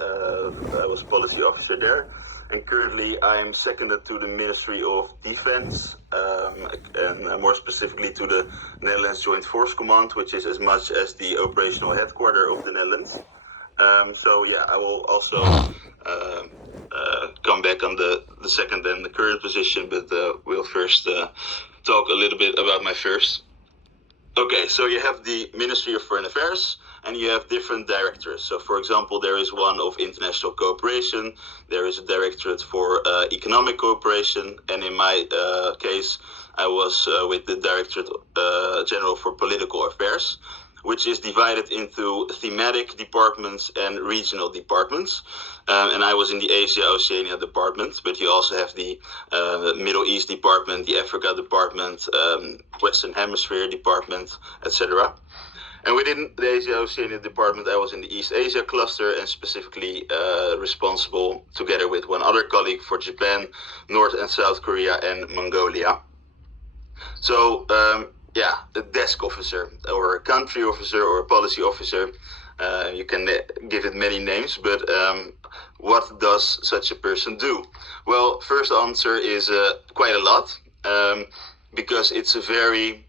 I was policy officer there, and currently I'm seconded to the Ministry of Defense, and more specifically to the Netherlands Joint Force Command, which is as much as the operational headquarters of the Netherlands. I will also come back on the second and the current position, but we'll first talk a little bit about my first. Okay, so you have the Ministry of Foreign Affairs, and you have different directorates. So, for example, there is one of international cooperation, there is a directorate for economic cooperation, and in my case, I was with the Directorate General for Political Affairs, which is divided into thematic departments and regional departments. And I was in the Asia-Oceania department, but you also have the Middle East department, the Africa department, Western Hemisphere department, etc. And within the Asia-Oceania department, I was in the East Asia cluster and specifically responsible, together with one other colleague, for Japan, North and South Korea, and Mongolia. So, a desk officer, or a country officer, or a policy officer, you can give it many names, but what does such a person do? Well, first answer is quite a lot, because it's a very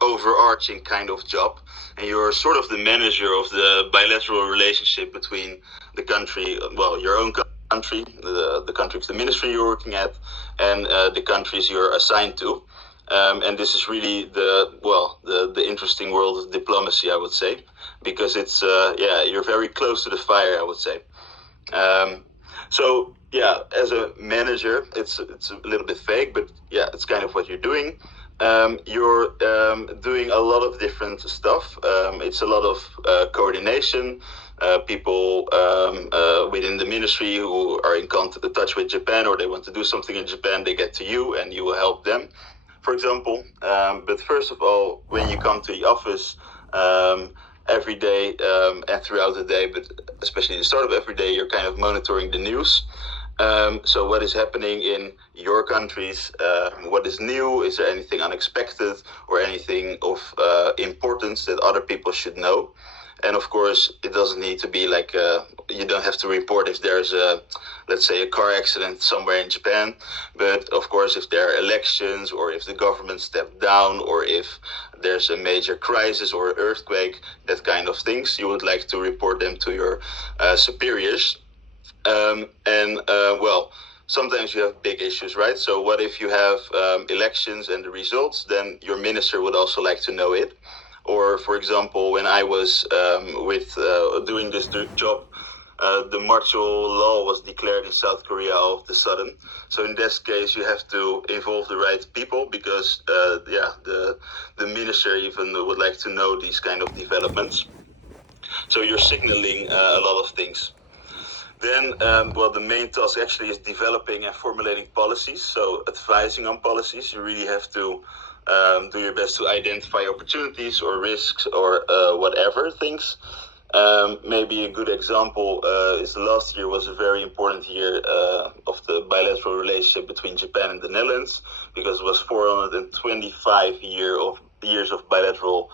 overarching kind of job, and you're sort of the manager of the bilateral relationship between the country, your own country, the country of the ministry you're working at, and the countries you're assigned to. And this is really the interesting world of diplomacy, I would say, because it's you're very close to the fire, I would say. As a manager, it's a little bit vague, but it's kind of what you're doing. You're doing a lot of different stuff. It's a lot of coordination. People within the ministry who are in touch with Japan, or they want to do something in Japan, they get to you and you will help them, for example. But first of all, when you come to the office every day and throughout the day, but especially the start of every day, you're kind of monitoring the news. So what is happening in your countries? What is new? Is there anything unexpected or anything of importance that other people should know? And of course, it doesn't need to be like, you don't have to report if there's let's say a car accident somewhere in Japan. But of course, if there are elections, or if the government stepped down, or if there's a major crisis or earthquake, that kind of things, you would like to report them to your superiors. Sometimes you have big issues, right? So what if you have elections and the results, then your minister would also like to know it. Or, for example, when I was doing this job, the martial law was declared in South Korea all of the sudden. So in this case, you have to involve the right people, because the minister even would like to know these kind of developments. So you're signaling a lot of things. Then, the main task actually is developing and formulating policies. So advising on policies, you really have to do your best to identify opportunities or risks or whatever things. Maybe a good example is last year was a very important year of the bilateral relationship between Japan and the Netherlands, because it was 425 years of bilateral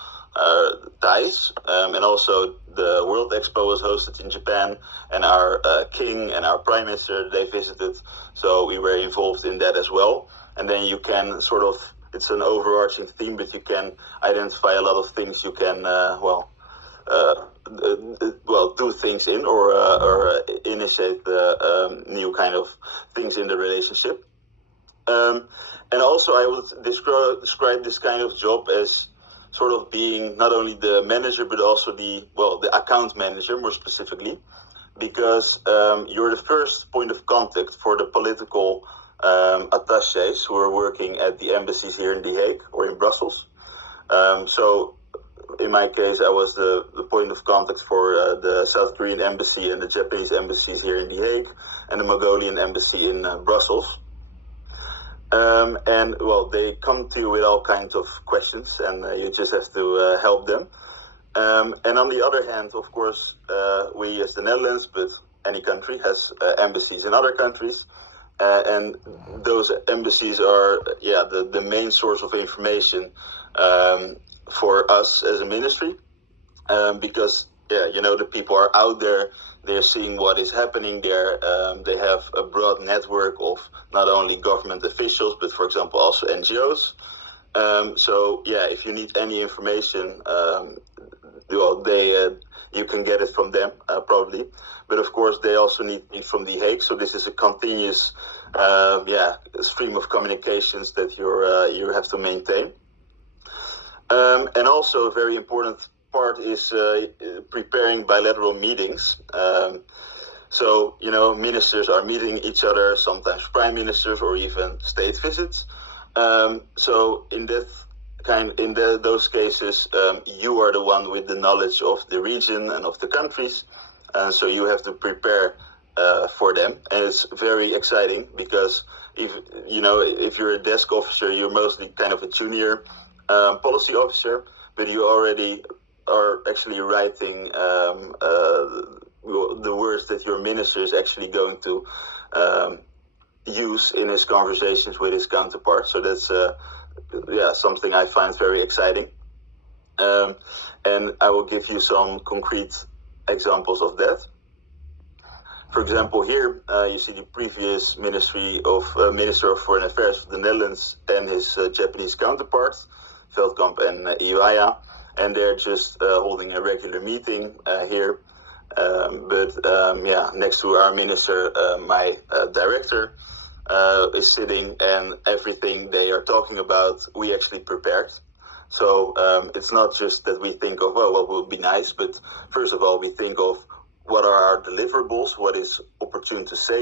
ties, and also the World Expo was hosted in Japan, and our king and our prime minister, they visited, so we were involved in that as well. And then you can sort of, it's an overarching theme, but you can identify a lot of things you can do things in, or initiate new kind of things in the relationship. And also I would describe this kind of job as sort of being not only the manager, but also the account manager, more specifically, because you're the first point of contact for the political attaches who are working at the embassies here in The Hague or in Brussels. So in my case, I was the point of contact for the South Korean embassy and the Japanese embassies here in The Hague, and the Mongolian embassy in Brussels. They come to you with all kinds of questions, and you just have to help them. And on the other hand, of course, we as the Netherlands, but any country has embassies in other countries. And those embassies are the main source of information for us as a ministry, because the people are out there. They're seeing what is happening there. They have a broad network of not only government officials, but for example also NGOs. If you need any information, you can get it from them probably. But of course, they also need it from The Hague. So this is a continuous, stream of communications that you have to maintain. And also a very important part is preparing bilateral meetings. Ministers are meeting each other, sometimes prime ministers or even state visits. Those cases, you are the one with the knowledge of the region and of the countries, and so you have to prepare for them. And it's very exciting because if you're a desk officer, you're mostly kind of a junior policy officer, but you already are actually writing the words that your minister is actually going to use in his conversations with his counterpart. So that's something I find very exciting. And I will give you some concrete examples of that. For example, here you see the previous Minister of Foreign Affairs of the Netherlands and his Japanese counterparts, Veldkamp and Iwaya, and they're just holding a regular meeting here. Next to our minister, my director is sitting, and everything they are talking about, we actually prepared. So it's not just that we think of, what would be nice, but first of all, we think of what are our deliverables, what is opportune to say